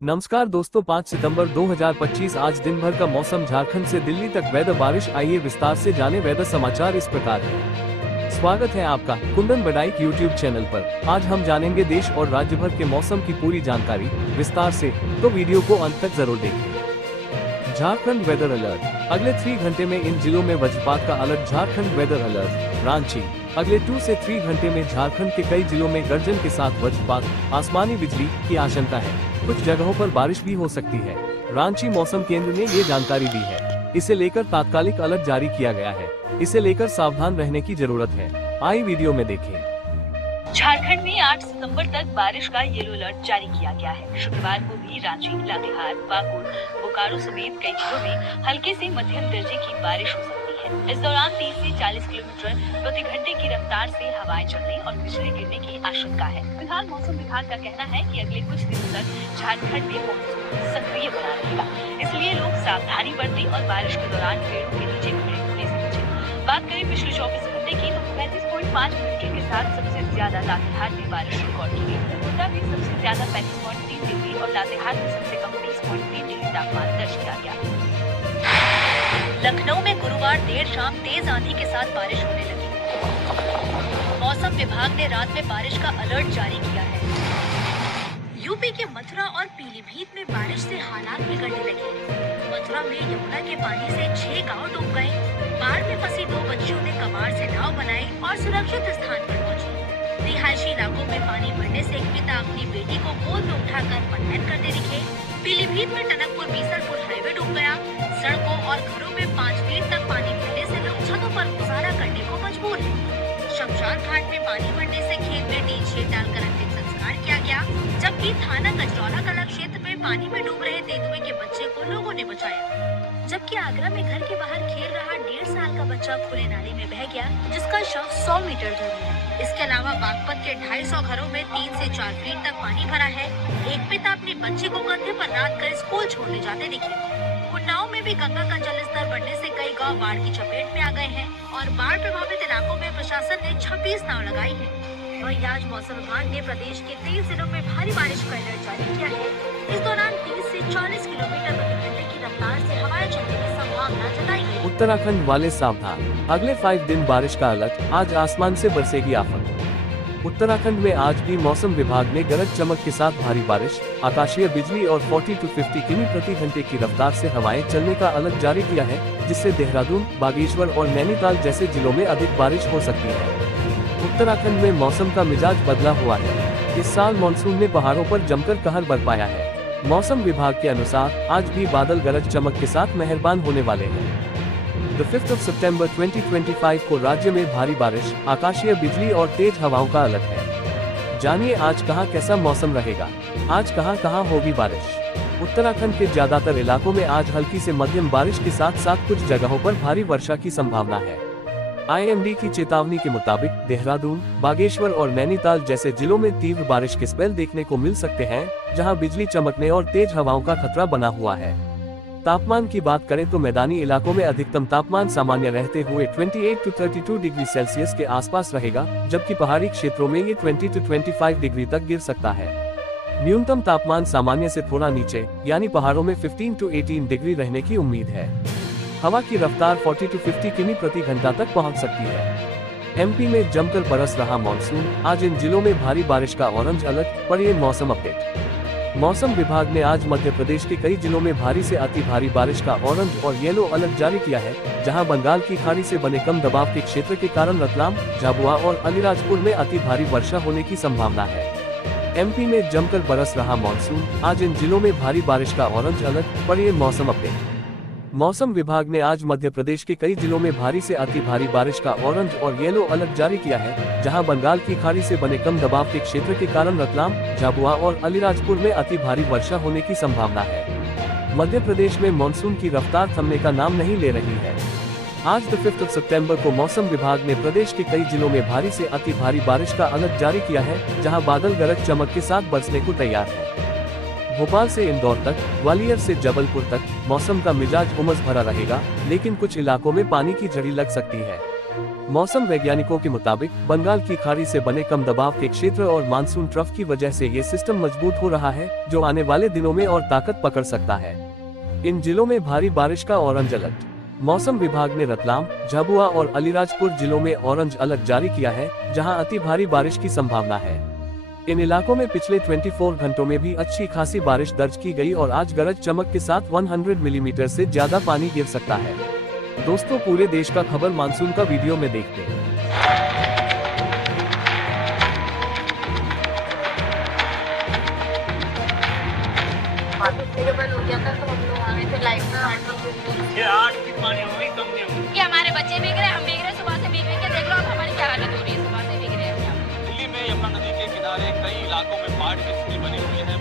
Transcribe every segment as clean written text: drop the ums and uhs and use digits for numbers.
नमस्कार दोस्तों, 5 सितंबर 2025 आज दिन भर का मौसम झारखंड से दिल्ली तक वेदर बारिश। आइए विस्तार से जाने वेदर समाचार इस प्रकार है। स्वागत है आपका कुंदन बडाइक यूट्यूब चैनल पर। आज हम जानेंगे देश और राज्य भर के मौसम की पूरी जानकारी विस्तार से, तो वीडियो को अंत तक जरूर देखें। Jharkhand weather alert. अगले 3 घंटे में इन जिलों में वज्रपात का alert. Jharkhand weather alert. Ranchi. अगले 2 से 3 घंटे में झारखंड के कई जिलों में गर्जन के साथ वज्रपात, आसमानी बिजली की आशंका है। कुछ जगहों पर बारिश भी हो सकती है। रांची मौसम केंद्र ने ये जानकारी दी है। इसे लेकर तात्कालिक अलर्ट जारी किया गया है। इसे लेकर सावधान रहने की जरूरत है। आइए वीडियो में देखें। झारखंड में 8 सितंबर तक बारिश का येलो अलर्ट जारी किया गया है। शुक्रवार को भी रांची, लातेहार, पाकुड़, बोकारो समेत कई जिलों में हल्के से मध्यम दर्जे की बारिश हो सकती है। इस दौरान 30 से 40 किलोमीटर प्रति घंटे की रफ्तार से हवाएं चलने और बिजली गिरने की आशंका है। फिलहाल मौसम विभाग का कहना है कि अगले कुछ दिनों तक झारखंड में मॉनसून सक्रिय बना रहेगा, इसलिए लोग सावधानी बरतें और बारिश के दौरान पेड़ों के नीचे खड़े होने से बचें। बात करें पिछले 24 घंटे की, तो 35.5 मिलीमीटर के साथ सबसे ज्यादा लातेहार में बारिश रिकॉर्ड की गई। गोड्डा में सबसे ज्यादा 35.3 डिग्री और लातेहार में सबसे कम 20.3 डिग्री तापमान दर्ज किया गया। लखनऊ में गुरुवार देर शाम तेज आंधी के साथ बारिश होने लगी। मौसम विभाग ने रात में बारिश का अलर्ट जारी किया है। यूपी के मथुरा और पीलीभीत में बारिश से हालात बिगड़ने लगे। मथुरा में यमुना के पानी से 6 गांव डूब गए। बाढ़ में फंसी 2 बच्चियों ने कबाड़ से नाव बनाई और सुरक्षित स्थान पर पहुंची। रिहायशी इलाकों में पानी बढ़ने से एक पिता अपनी बेटी को गोद में उठाकर पलायन करते दिखे। पीलीभीत में टनकपुर बीसलपुर हाईवे डूब गया। सड़कों और घरों में 5 फीट तक पानी बढ़ने से लोग छतों पर गुजारा करने को मजबूर हैं। शमशान घाट में पानी बढ़ने से खेत में टीन शेड डालकर अंतिम संस्कार किया गया, जबकि थाना गजरौला कला क्षेत्र में पानी में डूब रहे तेंदुए के बच्चे को लोगों ने बचाया। जबकि आगरा में घर के बाहर खेल रहा 1.5 साल का बच्चा खुले नाले में बह गया, जिसका शव 100 मीटर दूर है। इसके अलावा बागपत के 250 घरों में 3 से 4 फीट तक पानी भरा है। एक पिता अपने बच्चे को कंधे पर लाद कर स्कूल छोड़ने जाते दिखे। उन्नाव में भी गंगा का जलस्तर बढ़ने से कई गांव बाढ़ की चपेट में आ गए हैं और बाढ़ प्रभावित इलाकों में प्रशासन ने 26 नाव लगाई है। वहीं आज मौसम विभाग ने प्रदेश के 23 जिलों में भारी बारिश का अलर्ट जारी किया है। इस दौरान 30 से 40 किलोमीटर प्रति घंटे की रफ्तार से हवाएं चलने की संभावना जताई है। उत्तराखंड वाले सावधान। अगले 5 दिन बारिश का अलर्ट। आज आसमान से बरसेगी आफत। उत्तराखंड में आज भी मौसम विभाग ने गरज चमक के साथ भारी बारिश, आकाशीय बिजली और 40 से 50 किमी प्रति घंटे की रफ्तार से हवाएं चलने का अलर्ट जारी किया है, जिससे देहरादून, बागेश्वर और नैनीताल जैसे जिलों में अधिक बारिश हो सकती है। उत्तराखंड में मौसम का मिजाज बदला हुआ है। इस साल मानसून ने पहाड़ों पर जमकर कहर बरपाया है। मौसम विभाग के अनुसार आज भी बादल गरज चमक के साथ मेहरबान होने वाले हैं। 5 सितंबर 2025 को राज्य में भारी बारिश, आकाशीय बिजली और तेज हवाओं का अलर्ट है। जानिए आज कहां कैसा मौसम रहेगा। आज कहां कहां होगी बारिश। उत्तराखंड के ज्यादातर इलाकों में आज हल्की से मध्यम बारिश के साथ साथ कुछ जगहों पर भारी वर्षा की संभावना है। IMD की चेतावनी के मुताबिक देहरादून, बागेश्वर और नैनीताल जैसे जिलों में तीव्र बारिश के स्पेल देखने को मिल सकते हैं, जहां बिजली चमकने और तेज हवाओं का खतरा बना हुआ है। तापमान की बात करें तो मैदानी इलाकों में अधिकतम तापमान सामान्य रहते हुए 28 से 32 डिग्री सेल्सियस के आसपास रहेगा, जबकि पहाड़ी क्षेत्रों में ये 20 से 25 डिग्री तक गिर सकता है। न्यूनतम तापमान सामान्य से थोड़ा नीचे यानी पहाड़ों में 15 से 18 डिग्री रहने की उम्मीद है। हवा की रफ्तार 40 से 50 किमी प्रति घंटा तक पहुंच सकती है। MP में जमकर बरस रहा मानसून। आज इन जिलों में भारी बारिश का ऑरेंज अलर्ट। पढ़िए मौसम अपडेट। मौसम विभाग ने आज मध्य प्रदेश के कई जिलों में भारी से अति भारी बारिश का ऑरेंज और येलो अलर्ट जारी किया है, जहां बंगाल की खाड़ी से बने कम दबाव के क्षेत्र के कारण रतलाम, झाबुआ और अलीराजपुर में अति भारी वर्षा होने की संभावना है। MP में जमकर बरस रहा मानसून। आज इन जिलों में भारी बारिश का ऑरेंज अलर्ट। पढ़िए मौसम अपडेट। मौसम विभाग ने आज मध्य प्रदेश के कई जिलों में भारी से अति भारी बारिश का ऑरेंज और येलो अलर्ट जारी किया है, जहां बंगाल की खाड़ी से बने कम दबाव के क्षेत्र के कारण रतलाम, झाबुआ और अलीराजपुर में अति भारी वर्षा होने की संभावना है। मध्य प्रदेश में मानसून की रफ्तार थमने का नाम नहीं ले रही है। आज 5 सितंबर को मौसम विभाग ने प्रदेश के कई जिलों में भारी से अति भारी बारिश का अलर्ट जारी किया है, जहां बादल गरज चमक के साथ बरसने को तैयार है। भोपाल से इंदौर तक, ग्वालियर से जबलपुर तक मौसम का मिजाज उमस भरा रहेगा, लेकिन कुछ इलाकों में पानी की झड़ी लग सकती है। मौसम वैज्ञानिकों के मुताबिक बंगाल की खाड़ी से बने कम दबाव के क्षेत्र और मानसून ट्रफ की वजह से ये सिस्टम मजबूत हो रहा है, जो आने वाले दिनों में और ताकत पकड़ सकता है। इन जिलों में भारी बारिश का ऑरेंज अलर्ट। मौसम विभाग ने रतलाम, झाबुआ और अलीराजपुर जिलों में ऑरेंज अलर्ट जारी किया है, जहां अति भारी बारिश की संभावना है। इन इलाकों में पिछले 24 घंटों में भी अच्छी खासी बारिश दर्ज की गई और आज गरज चमक के साथ 100 मिलीमीटर से ज्यादा पानी गिर सकता है। दोस्तों, पूरे देश का खबर मानसून का वीडियो में देखते हैं। ये हमारे बच्चे भीग रहे हैं, हम भीग रहे हैं, सुबह से भीग रहे हैं। देख लो अब हमारी क्या हालत हो रही है, सुबह से भीग रहे हैं। दिल्ली में यमुना नदी के किनारे कई इलाकों में बाढ़ की स्थिति बनी हुई है।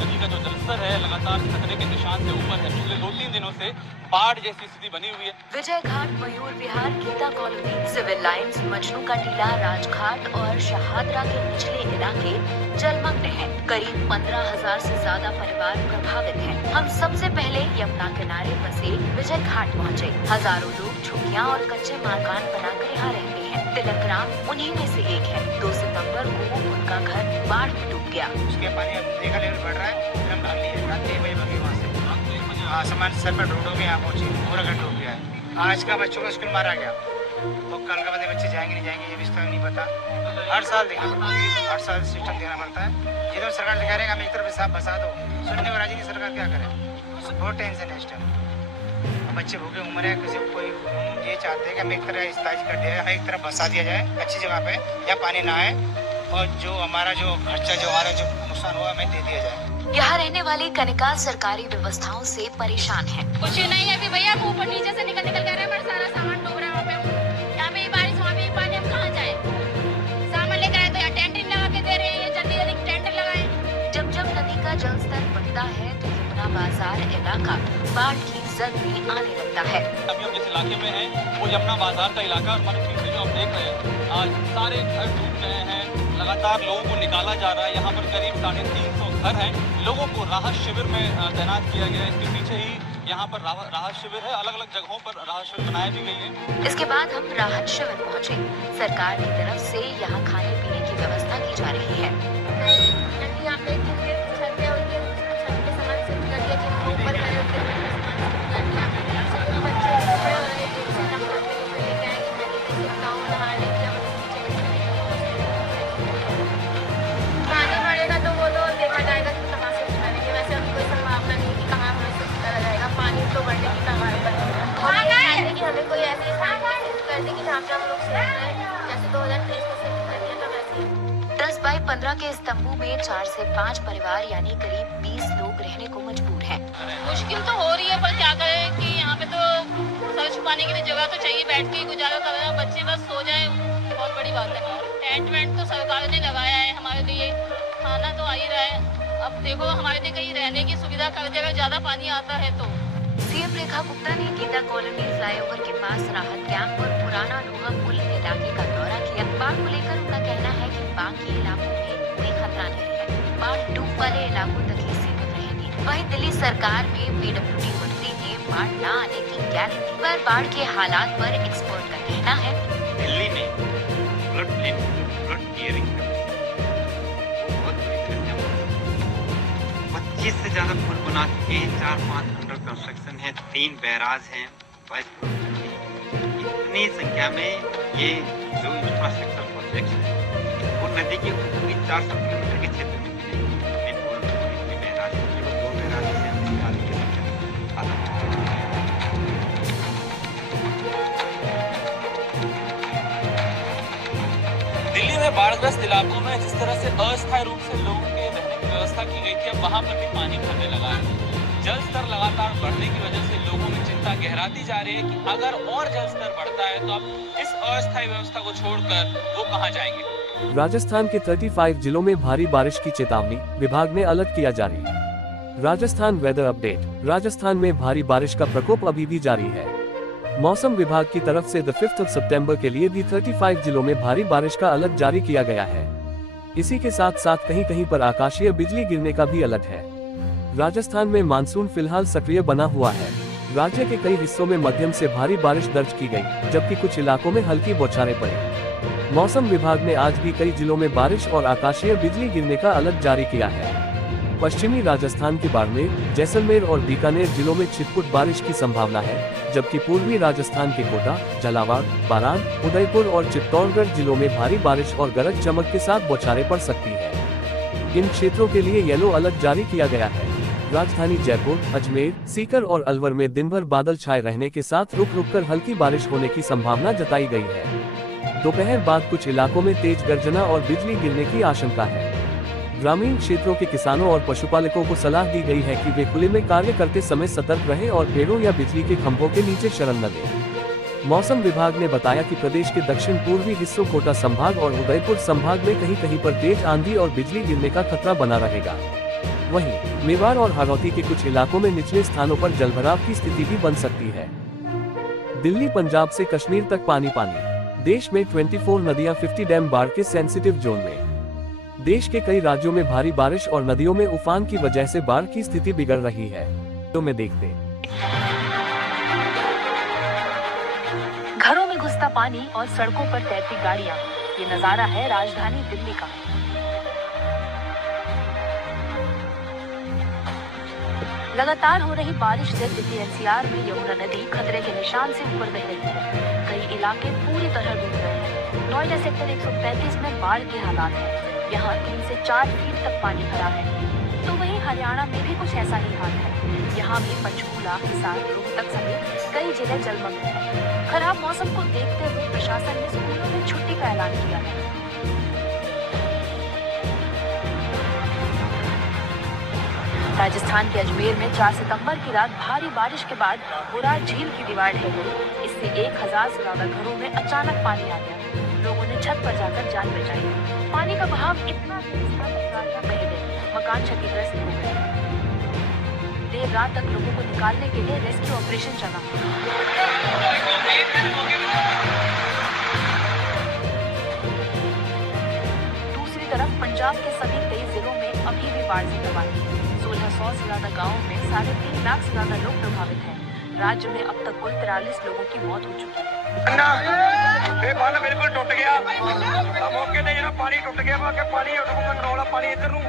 नदी का जो जलस्तर है लगातार खतरे के निशान से ऊपर है। पिछले 2-3 दिनों से बाढ़ जैसी स्थिति बनी हुई है। Vijay Ghat, Mayur Vihar, Geeta Colony, Civil Lines, Majnu ka Tila, Rajghat और शहादरा के निचले इलाके जलमग्न हैं। करीब 15,000 से ज्यादा परिवार प्रभावित हैं। हम सबसे पहले यमुना किनारे बसे विजय घाट पहुँचे। हजारों लोग झुग्गियाँ और कच्चे मकान बनाकर यहाँ रहते हैं। तिलक राम उन्हीं में से एक है। 2 सितम्बर को उनका घर बाढ़ में डूब गया। उसके पानी देखा लेवल बढ़ रहा है, हम डाल लिए रात 1 बजे भागे वहाँ से। आसमान सर पर ढूंढो के यहाँ पहुँचे, पूरा घर डूब गया है। आज का बच्चों का स्कूल मारा गया, तो कल का बच्चे जाएंगे नहीं जाएंगे ये भी नहीं पता। हर साल देखना पड़ता है, हर साल सिस्टम देना पड़ता है। ये तो सरकार कह रहे हैं हम एक तरफ साफ बसा दो, सुनने को राजी नहीं। सरकार क्या करे, बहुत टेंशन है इस टाइम। बच्चे भूखे उम्र है, किसी कोई ये चाहते हैं कि हम एक तरह इस्ताज कर दिया जाए, एक तरफ बसा दिया जाए अच्छी जगह पे, या पानी ना आए और जो हमारा जो खर्चा जो हमारा जो नुकसान हुआ हमें दे दिया जाए। यहाँ रहने वाली कनिका सरकारी व्यवस्थाओं से परेशान है। कुछ नहीं है कि भैया ऊपर नीचे से निकल कर रहे हैं, हमारा सारा सामान डूब रहा है। वहाँ पे यहाँ पे बारिश, वहाँ पे पानी, हम कहाँ जाए? सामान लेकर आए तो यहाँ टेंट लगा के दे रहे हैं, जल्दी जल्दी टेंट लगाए। जब जब नदी का जलस्तर बढ़ता है तो यमुना बाजार इलाका बाढ़ की जद में आने लगता है। अभी हम जिस इलाके में हैं वो यमुना बाजार का इलाका, और हमारे पीछे जो हम देख रहे हैं आज सारे घर डूब रहे हैं। लगातार लोगों को निकाला जा रहा है। यहाँ पर करीब 350 घर हैं। लोगों को राहत शिविर में तैनात किया गया है। इसके पीछे ही यहाँ पर राहत शिविर है। अलग अलग जगहों पर राहत शिविर बनाए भी गई है। इसके बाद हम राहत शिविर पहुँचे। सरकार की तरफ से यहाँ खाने पीने की व्यवस्था की जा रही है। हमें कोई ऐसी कर दी कि जहाँ पे हम लोग सोच रहे हैं, जैसे 2023 में से कर दिया था वैसे। 10 बाई 15 के इस तंबू में 4 से 5 परिवार यानी करीब 20 लोग रहने को मजबूर हैं। मुश्किल तो हो रही है, पर क्या करें कि यहाँ पे तो सर छुपाने के लिए जगह तो चाहिए, बैठ के गुजारा कर रहे हैं। बच्चे बस सो जाए, बहुत बड़ी बात है। टेंट वेंट तो सरकार ने लगाया है हमारे लिए, खाना तो आ ही रहा है। अब देखो हमारे लिए कहीं रहने की सुविधा कर देगा, ज्यादा पानी आता है तो। सीएम रेखा गुप्ता ने गीता कॉलोनी फ्लाईओवर के पास राहत कैंप और पुराना लोहा पुल इलाके का दौरा किया। बाढ़ को लेकर उनका कहना है कि बाकी इलाकों में कोई खतरा नहीं है, बाढ़ डूब वाले इलाकों तक ही सीमित रहेगी। वहीं दिल्ली सरकार में पीडब्ल्यूडी मंत्री ने बाढ़ न आने की गारंटी पर बाढ़ के हालात पर एक्सपर्ट का कहना है। दिल्ली में फ्लड क्लियरिंग 25 से ज्यादा पुल बना चुके हैं, 4-5 अंडर कंस्ट्रक्शन है, 3 बैराज हैं, 22 इतनी संख्या में ये जो इंफ्रास्ट्रक्चर प्रोजेक्ट है वो नदी के ऊपरी 400 किलोमीटर के क्षेत्र में मिलेंगे। इतने बैराज हैं, केवल 2 बैराज से आगे की संख्या दिल्ली में बाढ़ग्रस्त इलाकों में जिस तरह से अस्थायी रूप से लोगों के रहने की व्यवस्था की गई थी, अब वहां पर भी पानी भरने लगा है। जल स्तर लगातार बढ़ने की वजह से लोगों में चिंता गहराती जा रही है कि अगर और जल स्तर बढ़ता है तो अब इस अस्थायी व्यवस्था को छोड़कर वो कहां जाएंगे। राजस्थान के 35 जिलों में भारी बारिश की चेतावनी, विभाग ने अलर्ट किया जारी। Rajasthan weather update. राजस्थान में भारी बारिश का प्रकोप अभी भी जारी है। मौसम विभाग की तरफ से 5 सितंबर के लिए भी 35 जिलों में भारी बारिश का अलर्ट जारी किया गया है। इसी के साथ साथ कहीं कहीं पर आकाशीय बिजली गिरने का भी अलर्ट है। राजस्थान में मानसून फिलहाल सक्रिय बना हुआ है। राज्य के कई हिस्सों में मध्यम से भारी बारिश दर्ज की गई, जबकि कुछ इलाकों में हल्की बौछारें पड़ी। मौसम विभाग ने आज भी कई जिलों में बारिश और आकाशीय बिजली गिरने का अलर्ट जारी किया है। पश्चिमी राजस्थान के बाड़मेर, जैसलमेर और बीकानेर जिलों में छिटपुट बारिश की संभावना है, जबकि पूर्वी राजस्थान के कोटा, झालावाड़, बारान, उदयपुर और चित्तौड़गढ़ जिलों में भारी बारिश और गरज चमक के साथ बौछारें पड़ सकती है। इन क्षेत्रों के लिए येलो अलर्ट जारी किया गया है। राजधानी जयपुर, अजमेर, सीकर और अलवर में दिन भर बादल छाए रहने के साथ रुक रुक कर हल्की बारिश होने की संभावना जताई गई है। दोपहर बाद कुछ इलाकों में तेज गर्जना और बिजली गिरने की आशंका है। ग्रामीण क्षेत्रों के किसानों और पशुपालकों को सलाह दी गई है कि वे खुले में कार्य करते समय सतर्क रहें और पेड़ों या बिजली के खंभों के नीचे शरण न लें। मौसम विभाग ने बताया कि प्रदेश के दक्षिण पूर्वी हिस्सों, कोटा संभाग और उदयपुर संभाग में कहीं कहीं पर तेज आंधी और बिजली गिरने का खतरा बना रहेगा। वहीं मेवाड़ और हाड़ौती के कुछ इलाकों में निचले स्थानों पर जलभराव की स्थिति भी बन सकती है। दिल्ली, पंजाब से कश्मीर तक पानी पानी। देश में 24 नदियां 50 डैम बाढ़ के सेंसिटिव जोन में। देश के कई राज्यों में भारी बारिश और नदियों में उफान की वजह से बाढ़ की स्थिति बिगड़ रही है। तो में देखते घरों में घुसता पानी और सड़कों पर तैरती गाड़ियां, ये नजारा है राजधानी दिल्ली का। लगातार हो रही बारिश से दिल्ली एनसीआर में यमुना नदी खतरे के निशान से ऊपर बह रही है। कई इलाके पूरी तरह डूब गए हैं। नोएडा सेक्टर 135 में बाढ़ के हालात हैं। यहाँ 3 से 4 फीट तक पानी भरा है। तो वहीं हरियाणा में भी कुछ ऐसा ही हाल है। यहाँ भी पंचकूला, हिसार, रोहतक समेत कई जिले जलमग्न हैं। खराब मौसम को देखते हुए प्रशासन ने स्कूलों में छुट्टी का ऐलान किया है। राजस्थान के अजमेर में 4 सितंबर की रात भारी बारिश के बाद बुराड़ झील की दीवार ढह गई। इससे 1000 से ज्यादा घरों में अचानक पानी आ गया। लोगों ने छत पर जाकर जान बचाई। पानी का बहाव इतना तेज था कि गाड़ियां बह गई, मकान क्षतिग्रस्त हो गए। देर रात तक लोगों को निकालने के लिए रेस्क्यू ऑपरेशन चला। दूसरी तरफ पंजाब के सभी 23 जिलों में अभी भी बाढ़ से तबाही। 1600 से ज्यादा गाँवों में 3.5 लाख से ज्यादा लोग प्रभावित हैं। राज्य में अब तक कुल 43 लोगों की मौत हो चुकी है। पानी बिल्कुल टूट गया। मौके ते जेड़ा पानी टूट गया वा के पानी कंट्रोल पानी इधर नूं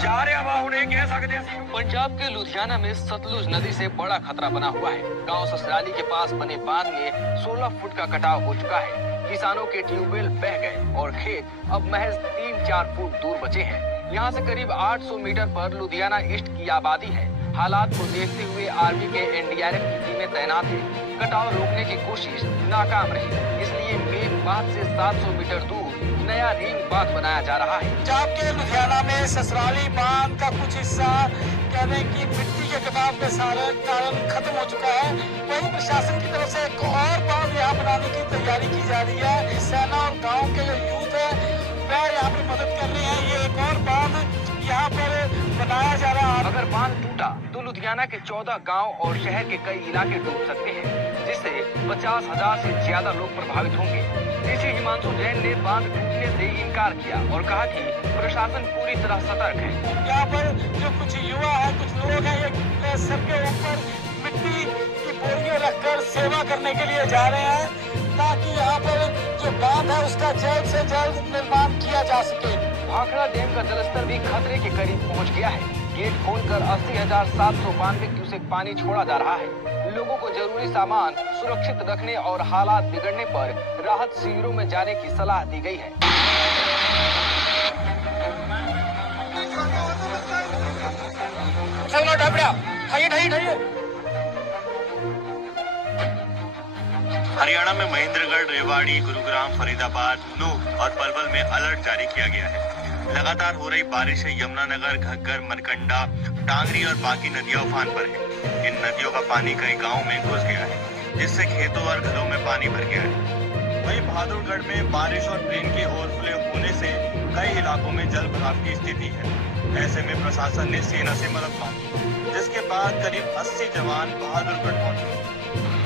जा रहा वा। हुण इह कह सकदे असीं पंजाब के लुधियाना में सतलुज नदी से बड़ा खतरा बना हुआ है। गांव ससराली के पास बने बांध में 16 फुट का कटाव हो चुका है। किसानों के ट्यूबवेल बह गए और खेत अब महज 3-4 फुट दूर बचे हैं। यहाँ से करीब 800 मीटर पर लुधियाना ईस्ट की आबादी है। हालात को देखते हुए आर्मी के एनडीआरएफ की टीमें तैनात है। कटाव रोकने की कोशिश नाकाम रही, इसलिए मेघ बांध से 700 मीटर दूर नया रिंग बांध बनाया जा रहा है। पंजाब के लुधियाना में ससराली बांध का कुछ हिस्सा कहने की मिट्टी के कटाव के कारण खत्म हो चुका है। वहीं प्रशासन की तरफ से एक और बांध यहाँ बनाने की तैयारी की जा रही है। सेना और गाँव के जो यूथ है वह यहाँ पर मदद कर रहे हैं। ये एक और बांध यहाँ पर बनाया जा रहा है। अगर बांध टूटा तो लुधियाना के 14 गांव और शहर के कई इलाके डूब सकते हैं, जिससे 50,000 से ज्यादा लोग प्रभावित होंगे। डीसी हिमांशु जैन ने बांध टूटने से इनकार किया और कहा कि प्रशासन पूरी तरह सतर्क है। यहाँ पर जो कुछ युवा है, कुछ लोग हैं, ये सर के ऊपर मिट्टी की बोरियां रखकर सेवा करने के लिए जा रहे हैं, ताकि यहाँ पर जो बांध है उसका जल्द से जल्द निर्माण किया जा सके। भाखड़ा डैम का जलस्तर भी खतरे के करीब पहुंच गया है। गेट खोलकर 80,792 क्यूसेक पानी छोड़ा जा रहा है। लोगों को जरूरी सामान सुरक्षित रखने और हालात बिगड़ने पर राहत शिविरों में जाने की सलाह दी गई है। हरियाणा में महेंद्रगढ़, रेवाड़ी, गुरुग्राम, फरीदाबाद, नूह और पलवल में अलर्ट जारी किया गया है। लगातार हो रही बारिश से यमुनानगर, घग्गर, मनकंडा, टांगरी और बाकी नदियां उफान पर हैं। इन नदियों का पानी कई गांवों में घुस गया है, जिससे खेतों और घरों में पानी भर गया है। वहीं बहादुरगढ़ में बारिश और ड्रेन के ओवरफ्लो होने से कई इलाकों में जल भराव की स्थिति है। ऐसे में प्रशासन ने सेना से मदद मांगी, जिसके बाद करीब 80 जवान बहादुरगढ़ पहुंचे।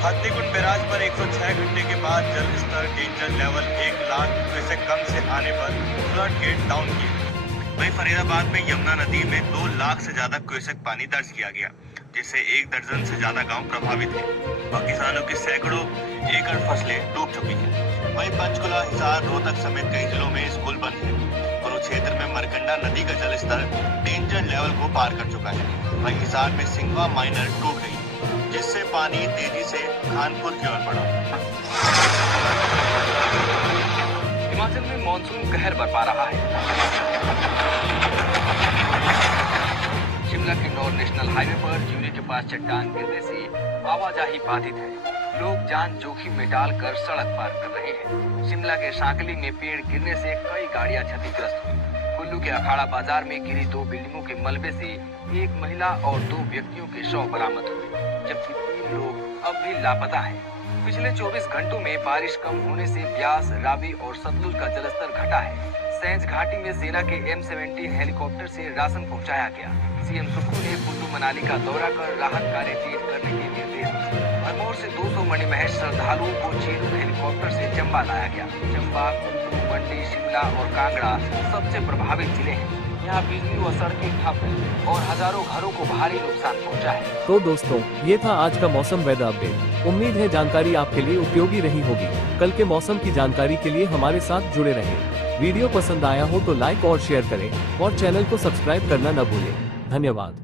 हथनीकुंड बैराज पर 106 घंटे के बाद जल स्तर डेंजर लेवल 1 लाख से कम से आने पर फ्लड गेट डाउन किए। वहीं फरीदाबाद में यमुना नदी में 2 लाख से ज्यादा क्यूसेक पानी दर्ज किया गया, जिससे 1 दर्जन से ज्यादा गांव प्रभावित है और किसानों की सैकड़ों एकड़ फसलें डूब चुकी हैं। वहीं पंचकुला, हिसार, रोहतक समेत कई जिलों में स्कूल बंद है। कुरुक्षेत्र में मरकंडा नदी का जलस्तर डेंजर लेवल को पार कर चुका है। वहीं हिसार में सिंगवा माइनर टूट गई, जिससे पानी तेजी से खानपुर की ओर बढ़ा। हिमाचल में मानसून कहर बरपा रहा है। शिमला किन्नौर नेशनल हाईवे पर ज्यूरी के पास चट्टान गिरने से आवाजाही बाधित है। लोग जान जोखिम में डालकर सड़क पार कर रहे हैं। शिमला के शांकली में पेड़ गिरने से कई गाड़ियां क्षतिग्रस्त हुई। कुल्लू के अखाड़ा बाजार में गिरी 2 बिल्डिंगों के मलबे से 1 महिला और 2 व्यक्तियों के शव बरामद हुए, जबकि 3 लोग अब भी लापता हैं। पिछले 24 घंटों में बारिश कम होने से ब्यास, रावी और सतलुज का जलस्तर घटा है। सैंज घाटी में सेना के M17 हेलीकॉप्टर से राशन पहुंचाया गया। सीएम सुक्खू ने कुल्लू मनाली का दौरा कर राहत कार्य तेज करने के निर्देश दिए। भरमौर से 200 मणिमहेश श्रद्धालुओं को चीरू हेलीकॉप्टर से चंबा लाया गया। चंबा, कुल्लू, मंडी, शिमला और कांगड़ा सबसे प्रभावित जिले हैं। यहाँ बिजली व सड़कें ठप हैं और हजारों घरों को भारी नुकसान पहुँचा है। तो दोस्तों, ये था आज का मौसम वेदर अपडेट। उम्मीद है जानकारी आपके लिए उपयोगी रही होगी। कल के मौसम की जानकारी के लिए हमारे साथ जुड़े रहें। वीडियो पसंद आया हो तो लाइक और शेयर करें और चैनल को सब्सक्राइब करना न भूलें। धन्यवाद।